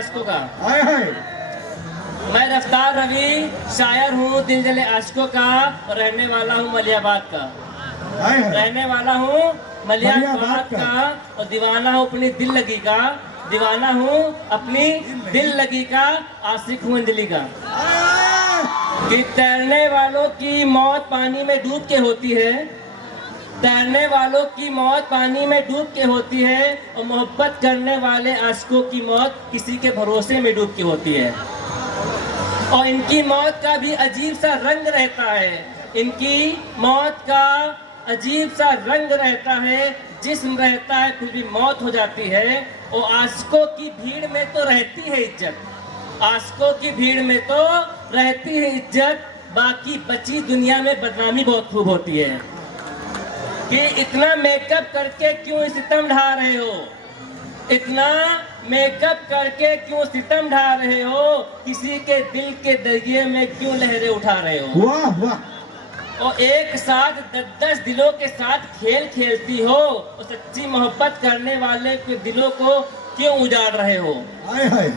आशिकों का। हाय हाय। मैं रफ्तार रवि शायर हूँ, दिल जले आशिकों का, और रहने वाला हूँ मलियाबाद का। हाय हाय। रहने वाला हूँ मलियाबाद का, और दीवाना हूँ अपनी दिल लगी का। दीवाना हूँ अपनी दिल लगी का, आशिक हूँ अंजलि का। कि तैरने वालों की मौत पानी में डूब के होती है, तैरने वालों की मौत पानी में डूब के होती है, और मोहब्बत करने वाले आशिकों की मौत किसी के भरोसे में डूब के होती है। और इनकी मौत का भी अजीब सा रंग रहता है, इनकी मौत का अजीब सा रंग रहता है। जिस्म रहता है फिर भी मौत हो जाती है। और आशिकों की भीड़ में तो रहती है इज्जत, आशिकों की भीड़ में तो रहती है इज्जत, बाकी बची दुनिया में बदनामी बहुत खूब होती है। कि इतना मेकअप करके क्यों सितम ढा रहे हो, इतना मेकअप करके क्यों सितम ढा रहे हो, किसी के दिल के दरिए में क्यों लहरें उठा रहे हो। वाह वाह। और एक साथ 10-10 दिलों के साथ खेल खेलती हो, और सच्ची मोहब्बत करने वाले के दिलों को क्यों उजाड़ रहे हो। हाय हाय।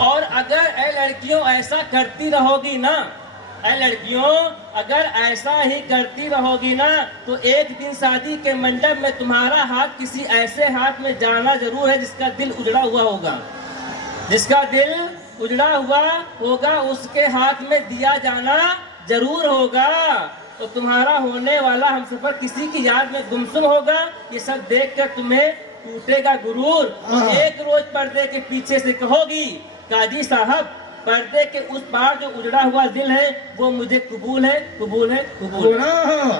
और अगर ऐ लड़कियों ऐसा करती रहोगी ना, ऐ लड़कियों अगर ऐसा ही करती रहोगी ना, तो एक दिन शादी के मंडप में तुम्हारा हाथ किसी ऐसे हाथ में जाना जरूर है जिसका दिल उजड़ा हुआ होगा, जिसका दिल उजड़ा हुआ होगा, उसके हाथ में दिया जाना जरूर होगा। तो तुम्हारा होने वाला हमसफर किसी की याद में गुमसुम होगा। ये सब देखकर तुम्हें टूटेगा गुरूर। एक रोज पर्दे के पीछे से कहोगी, काजी साहब पर्दे के उस पार जो उजड़ा हुआ दिल है वो मुझे कबूल है, कबूल है, कबूल है।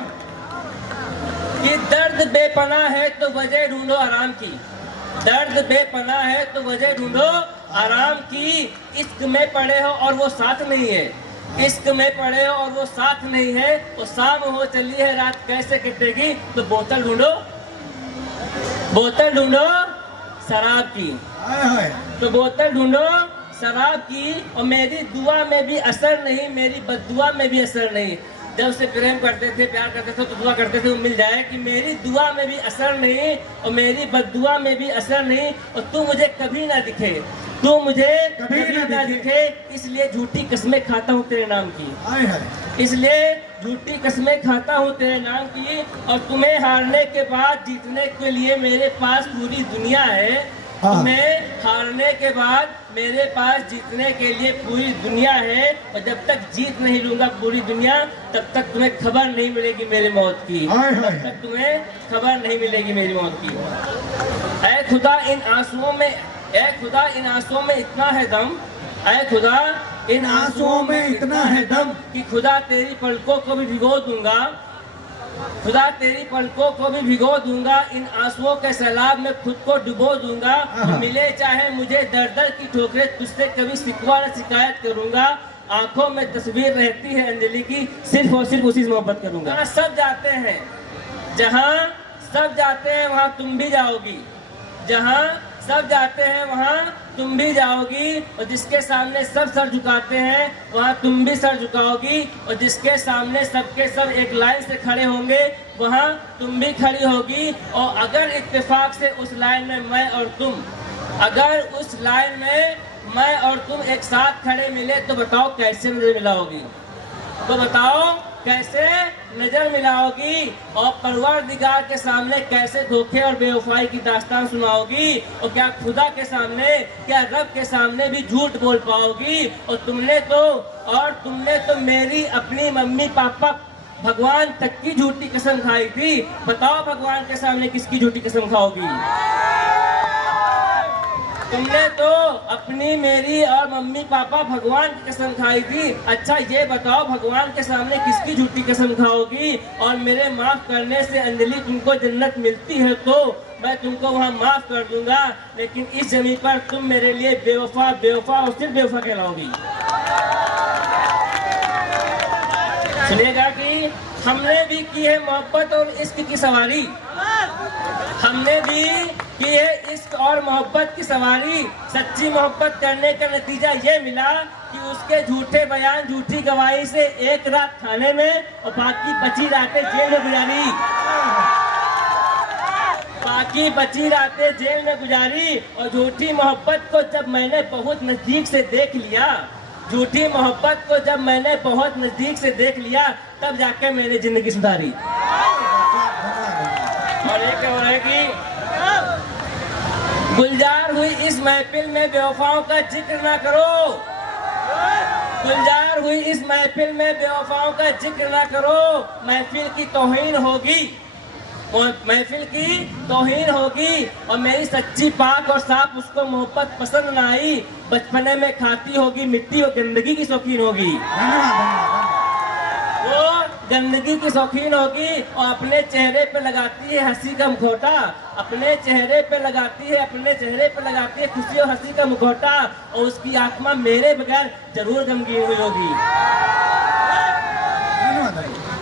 कि दर्द बेपनाह है तो वजह ढूंढो आराम की, दर्द बेपनाह है तो वजह ढूंढो आराम की। इश्क में पड़े हो और वो साथ नहीं है, इश्क में पड़े हो और वो साथ नहीं है, और शाम हो चली है रात कैसे कटेगी, तो बोतल ढूंढो, बोतल ढूंढो शराब की। तो बोतल ढूंढो शराब की। और मेरी दुआ में भी असर नहीं, मेरी बद्दुआ में भी असर नहीं। जब से प्रेम करते थे, प्यार करते थे, तो दुआ करते थे वो मिल जाए। कि मेरी दुआ में भी असर नहीं और मेरी बद्दुआ में भी असर नहीं, और तू मुझे कभी ना दिखे, तू मुझे कभी ना दिखे, इसलिए झूठी कस्में खाता हूँ तेरे नाम की, इसलिए झूठी कस्में खाता हूँ तेरे नाम की। और तुम्हें हारने के बाद जीतने के लिए मेरे पास पूरी दुनिया है, तुम्हें हारने के बाद मेरे पास जीतने के लिए पूरी दुनिया है। और जब तक जीत नहीं लूंगा पूरी दुनिया, तब तक तुम्हें खबर नहीं मिलेगी मेरी मौत की, तब तक तुम्हें खबर नहीं मिलेगी मेरी मौत की। ऐ खुदा इन आंसुओं में, ऐ खुदा इन आंसुओं में इतना है दम, ऐ खुदा इन आंसुओं में इतना है दम, कि खुदा तेरी पलकों को भी भिगो दूंगा, खुदा तेरी पलकों को भी भिगो दूंगा। इन आंसुओं के सैलाब में खुद को डुबो दूंगा। मिले चाहे मुझे दर दर की ठोकरें, तुझसे कभी शिकवा न शिकायत करूंगा। आंखों में तस्वीर रहती है अंजलि की, सिर्फ और सिर्फ उसी से मोहब्बत करूंगा। जहाँ सब जाते हैं, जहाँ सब जाते हैं वहाँ तुम भी जाओगी, जहाँ सब जाते हैं वहाँ तुम भी जाओगी। और जिसके सामने सब सर झुकाते हैं वहाँ तुम भी सर झुकाओगी। और जिसके सामने सबके सब एक लाइन से खड़े होंगे वहाँ तुम भी खड़ी होगी। और अगर इत्तेफाक से उस लाइन में मैं और तुम, अगर उस लाइन में मैं और तुम एक साथ खड़े मिले, तो बताओ कैसे नजर मिलाओगी, तो बताओ कैसे नजर मिलाओगी। और परवरदिगार के सामने कैसे धोखे और बेवफाई की दास्तान सुनाओगी। और क्या खुदा के सामने, क्या रब के सामने भी झूठ बोल पाओगी। और तुमने तो मेरी अपनी मम्मी पापा भगवान तक की झूठी कसम खाई थी। बताओ भगवान के सामने किसकी झूठी कसम खाओगी। तुमने तो अपनी, मेरी और मम्मी पापा भगवान की कसम खाई थी। अच्छा ये बताओ भगवान के सामने किसकी झूठी कसम खाओगी। और मेरे माफ करने से अंजलि तुमको जन्नत मिलती है तो मैं तुमको वहाँ माफ कर दूंगा, लेकिन इस जमीन पर तुम मेरे लिए बेवफा, बेवफा और सिर्फ बेवफा कहलाओगी। सुनिएगा कि हमने भी की है मोहब्बत और इश्क की सवारी, हमने भी की है इश्क और मोहब्बत की सवारी। सच्ची मोहब्बत करने का नतीजा ये मिला कि उसके झूठे बयान, झूठी गवाही से एक रात थाने में और बाकी बची रातें जेल में गुजारी। बाकी बची रातें जेल में गुजारी और झूठी मोहब्बत को जब मैंने बहुत नजदीक से देख लिया, झूठी मोहब्बत को जब मैंने बहुत नजदीक से देख लिया, तब जाके मैंने जिंदगी सुधारी। और एक और है कि गुलजार हुई इस महफिल में बेवफाओं का जिक्र ना करो, गुलजार हुई इस महफिल में बेवफाओं का जिक्र ना करो, महफिल की तौहीन होगी, महफिल की तौहीन होगी। और मेरी सच्ची पाक और साफ उसको मोहब्बत पसंद ना आई, बचपने में खाती होगी मिट्टी और गंदगी की शौकीन होगी, वो गंदगी की शौकीन होगी और अपने चेहरे पे लगाती है हंसी का मुखौटा, अपने चेहरे पे लगाती है, अपने चेहरे पे लगाती है खुशी और हंसी का मुखौटा, और उसकी आत्मा मेरे बगैर जरूर गमगीन हुई होगी।